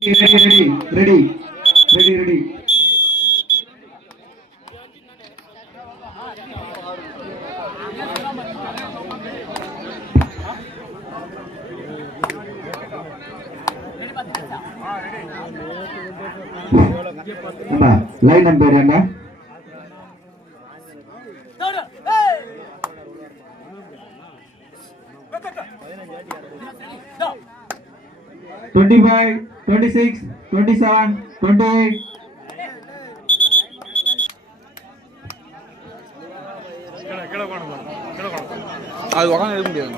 Ready. Line number என்ன? 25, 26, 27, 28. அது உட்காந்து எடுக்க முடியாது.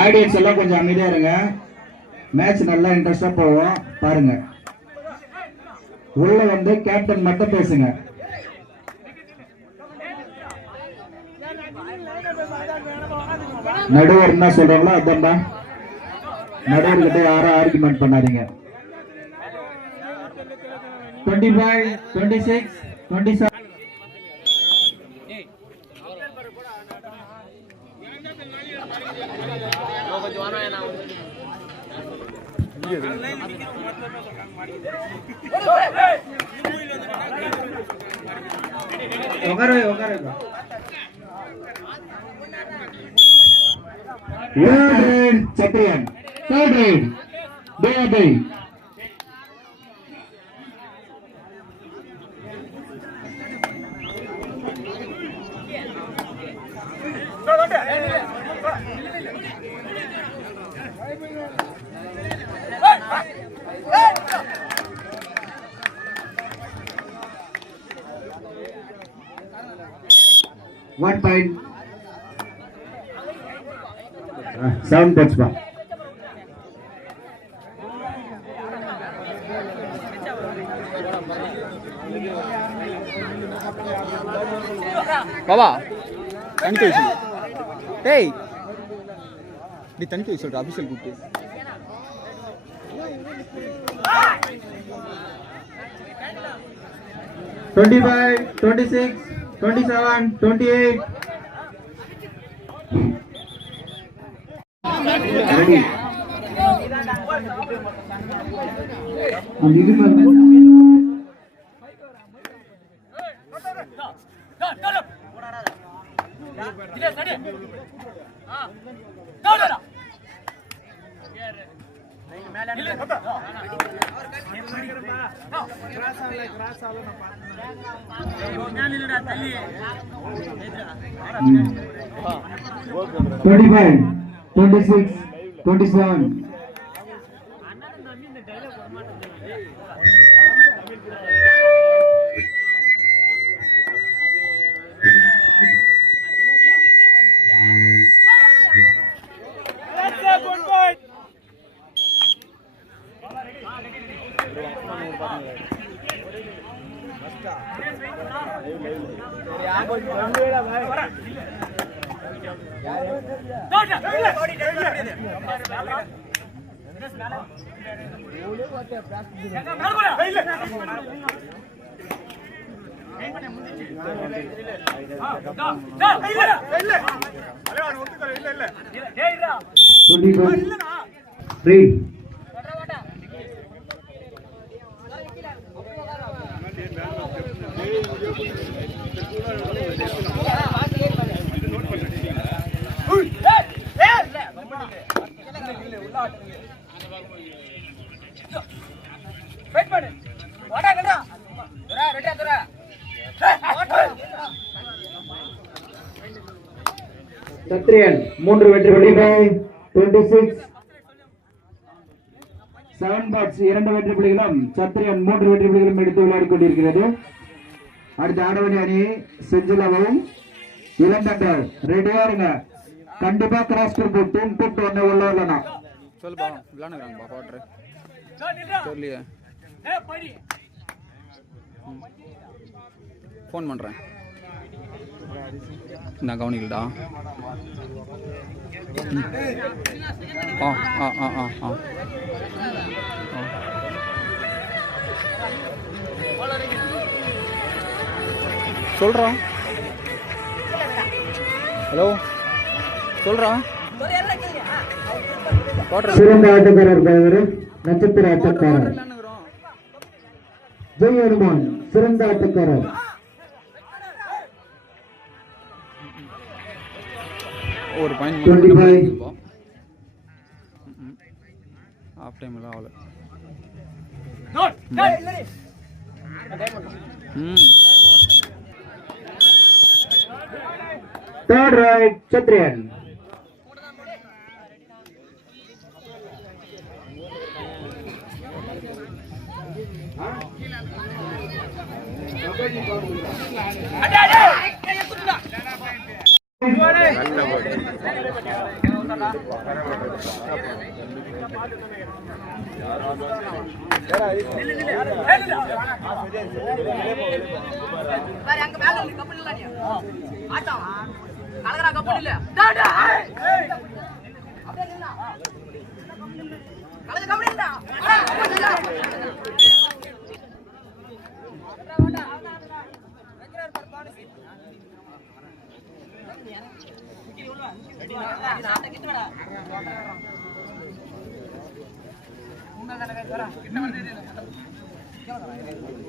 ஆடியன்ஸ் எல்லாம் கொஞ்சம் அமைதியா இருங்க. மேட்ச் நல்லா இன்ட்ரெஸ்டா போவோம் பாருங்க. உள்ள வந்து கேப்டன் மட்டும் பேசுங்க. நடுவர் என்ன சொல்றாங்களோ அதான். நடுவர்கிட்ட யாரும் ஆர்குமெண்ட் பண்ணாதீங்க. 25, 26, 27. Champion. Third raid. Day. One point. 7 points ba. Baba, thank you. Hey, di thank you சொல்ற official கூட்டு. 25, 26, 27, 28. Ready. Twenty-five, 26, 27. Read. சத்ரியன் 3 வெற்றி 26 7 பாட்ஸ் 2 வெற்றி புள்ளிகளும் சத்ரியன் 3 வெற்றி புள்ளிகளும் எடுத்து விளையாடிக் கொண்டிருக்கிறது. அடுத்த ஆடவணி அணி செஞ்சிலவும் இளந்தண்டர் ரெடியா இருங்க. கண்டிப்பா கிராஸ் கொடுப்போம். டீம் புட் ஒண்ணே உள்ள வரலனா சொல்லுப்பா விளையாடுறாங்கப்பா குவார்டர் தெரியலையே. ஃபோன் பண்ணுறேன் நான் கவனிக்கலடா. சொல்கிறோம் ஹலோ சொல்றா சிறந்த ஆட்டக்காரர் பெயர் நட்சத்திர ஆட்டக்காரர் ஜெய் ஹனுமான் சிறந்த ஆட்டக்காரர். ஒரு பாயிண்ட் ஆஃப் டைம் எல்லாம் ஆகல. Third right Chatrian.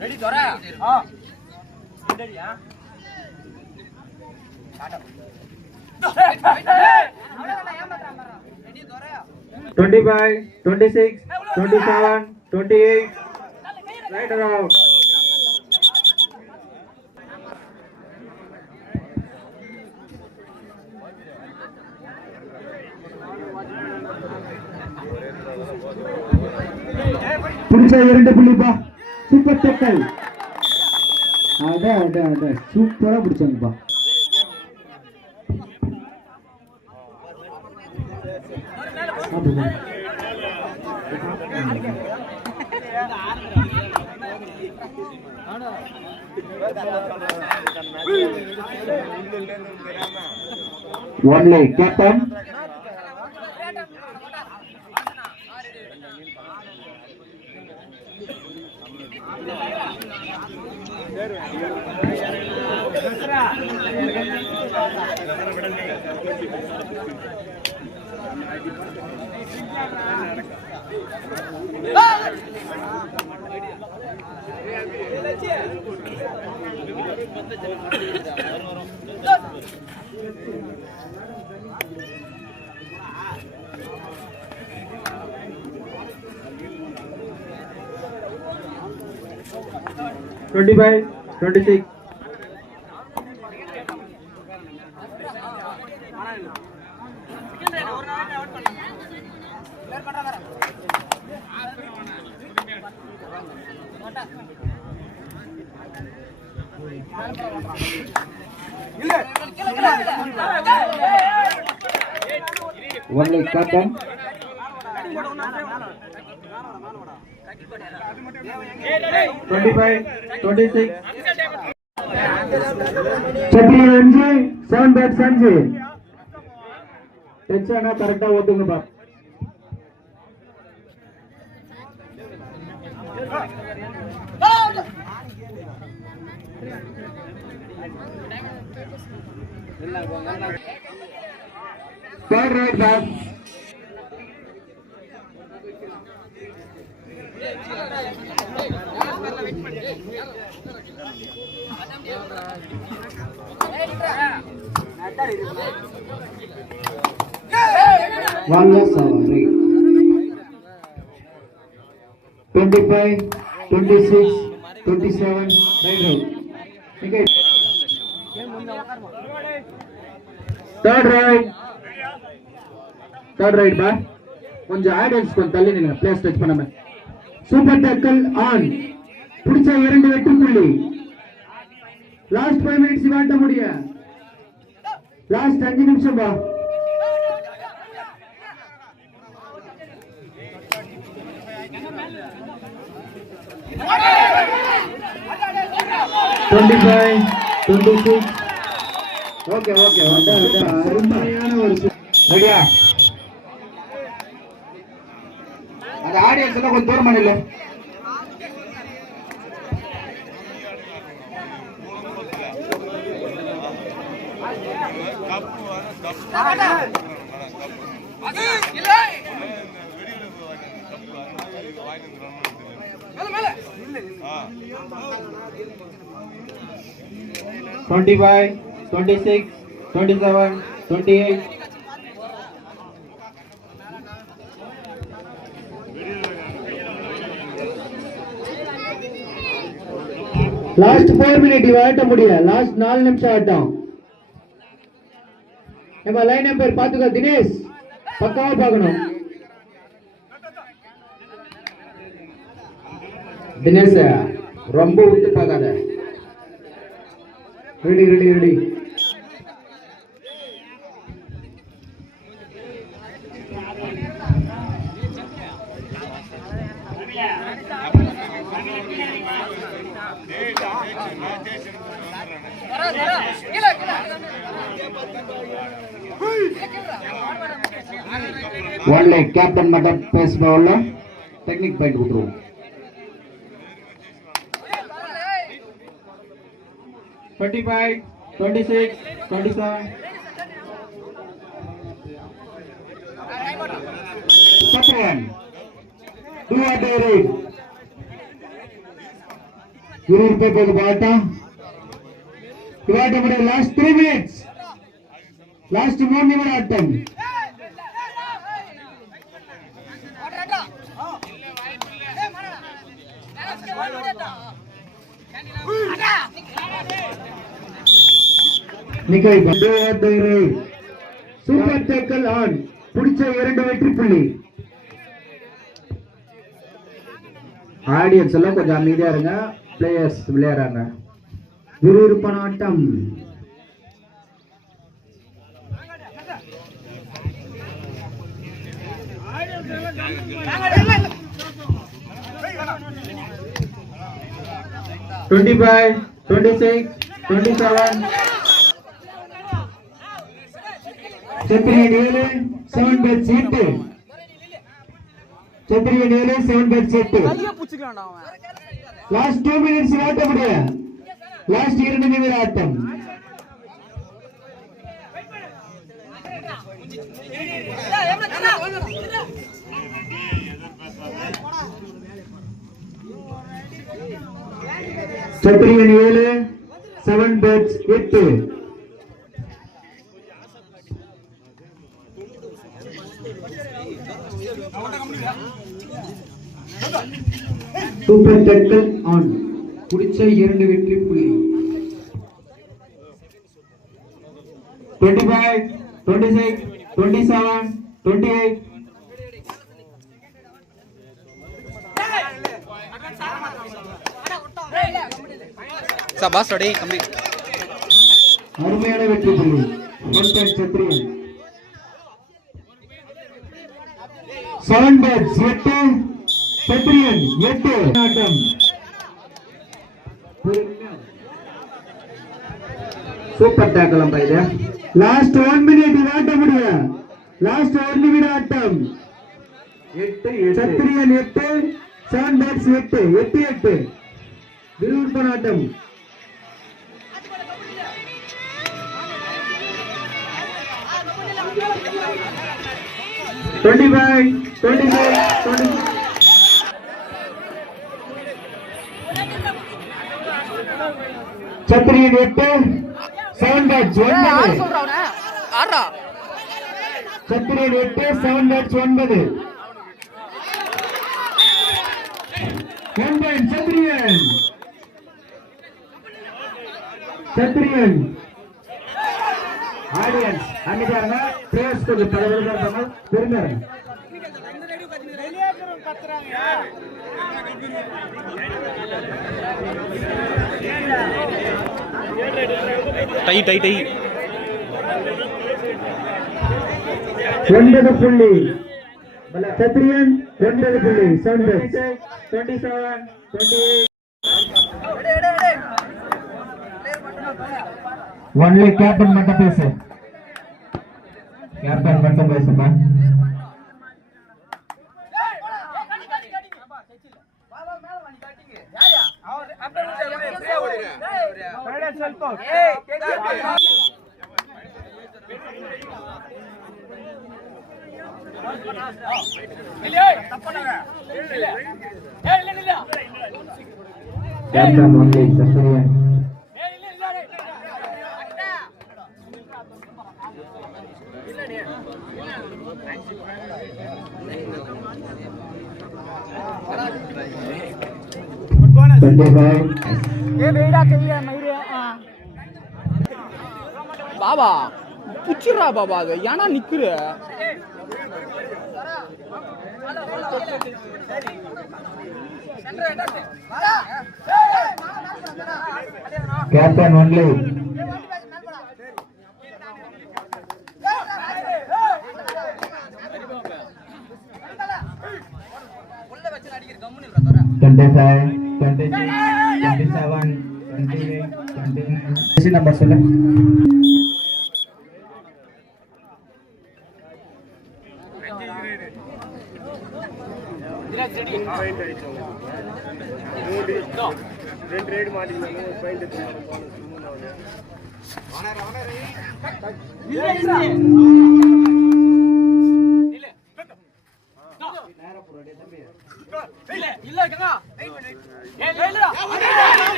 Ready, Dora? 25, 26, 27, 28. Right around. பிடிச்ச 2 புள்ளிப்பா. Super tackle. அட சூப்பரா பிடிச்சாங்கப்பா. Only captain. Twenty-five, 26. Only captain. 25, 26. Chatrian Anji, 7 bats Anji. Techana correct ah otunga ba. Third right back. One less over. 25, 26, 27. Right out. Okay. Third right back. கொஞ்சம் audience கொஞ்சம் தள்ளி நில்லுங்க. Place touch பண்ணாம. Super tackle ஆன். பிடிச்ச 2 வெட்டு புள்ளி. Last 5 minutes வாட்ட முடிய. லாஸ்ட் 5 நிமிஷம் பா. ஓகே அருமையான ஒரு ரெடியா. அந்த ஆடியன்ஸ் எல்லாம் கொஞ்சம் தூரம் பண்ணல. இல்லை 25, 26, 27, 28. லாஸ்ட் 4 மினிட் இவ ஆட்ட முடியல. லாஸ்ட் 4 நிமிஷம் ஆட்டம். நம்ம லைன் நம்பர் பாத்துக்கோ தினேஷ், பக்காவா பார்க்கணும். தினேஷ் ரொம்ப விட்டு பார்க்காத. Ready ready ready. Only captain மட்டும் பேசுபவல்ல டெக்னிக் பாயிண்ட் கொடுத்துருவோம். 25, 26, 27. Second. Do a dairy. You will pay for the water. You are the last 3 minutes. Last 1 minute attempt. நிக்கை சூப்பர் டேக்கல் ஆன். பிடிச்ச 2 வெற்றி புள்ளி. ஆடியன்ஸ் எல்லாம் கொஞ்சம் அமைதியா இருங்க. பிளேயர்ஸ் விளையாடுறாங்க. விறுவிறுப்பான ஆட்டம். Twenty-five, 26, 27. Chatriyan 7 bets hit. Chatriyan 7 bets hit. Last 2 minutes ஆட்ட முடிய. Last 2 நிமிட ஆட்டம். Chatriyan 7 bets hit. Super tackle ஆன். பிடிச்ச 2 வெற்றி புள்ளி. 25, 26, 27, 28. சபாஸ் ரெடி கம்பி. அருமையான வெற்றி புள்ளி. சத்ரியன் 7 bets 8. சத்ரியன் 8 ஆட்டம். சூப்பர் டேக்கல் அம்பா இது. லாஸ்ட் 1 மினிட் ஆட்ட முடிய. லாஸ்ட் 1 நிமிட ஆட்டம். 8 சத்ரியன் 8, 7 bets 8, 8 8. விறுவிறுப்பான ஆட்டம். Sathriyan 8, 7 bets 9. Sathriyan 8, 7 bets 9. 1 point Sathriyan. Sathriyan audience அன்னிக்காரங்க players கொஞ்சம் பரபரப்பா இருப்பாங்க. பெருமையா டை டை டை 9 புள்ளி. சத்ரியன் 9 புள்ளி. 7 bets 27, 28. ஒன்லி கேப்டன் மட்டும் பேசு. கேப்டன் மட்டும் பேசுமா. கேப்டன் ஒன்லி சத்திரியன். பாபா புச்சுரா பாபா அது ஏன்னா நிக்கிற கேப்டன் ஒன்லி நம்பர் சொல்லு.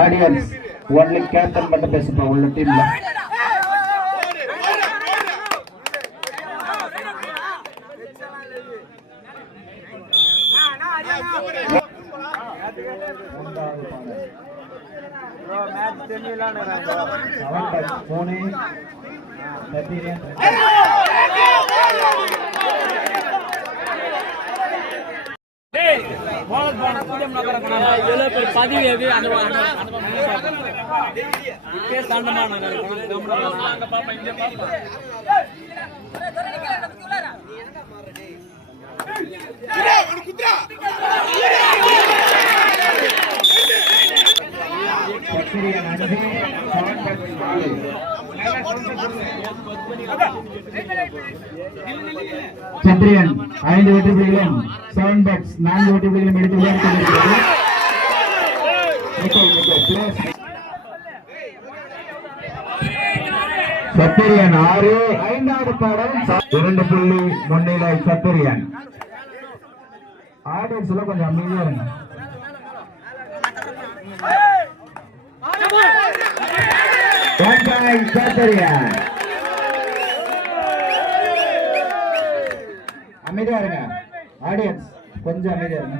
ஆடியன்ஸ் ஒன்லி கேப்டன் மட்டும் பேசுப்பா உள்ள டீம்ல. சந்திரியன் 5 வெற்றி புள்ளிகளும் 7 பட்ஸ் 4 வெற்றி புள்ளிகளும் எடுத்து விளையாடிக் கொண்டிருக்கிறது. சத்திரியன் 6 5வது பாடம் 2 புள்ளி முன்னிலை சத்திரியன். ஆடியன்ஸ்ல கொஞ்சம் அமைதியா இருங்க. சத்திரியன் அமைதியா இருங்க. ஆடியன்ஸ் கொஞ்சம் அமைதியா இருங்க.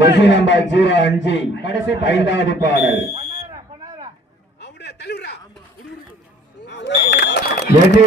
ஜெர்சி நம்பர் 05 கடைசி 5வது பாடல். வெற்றி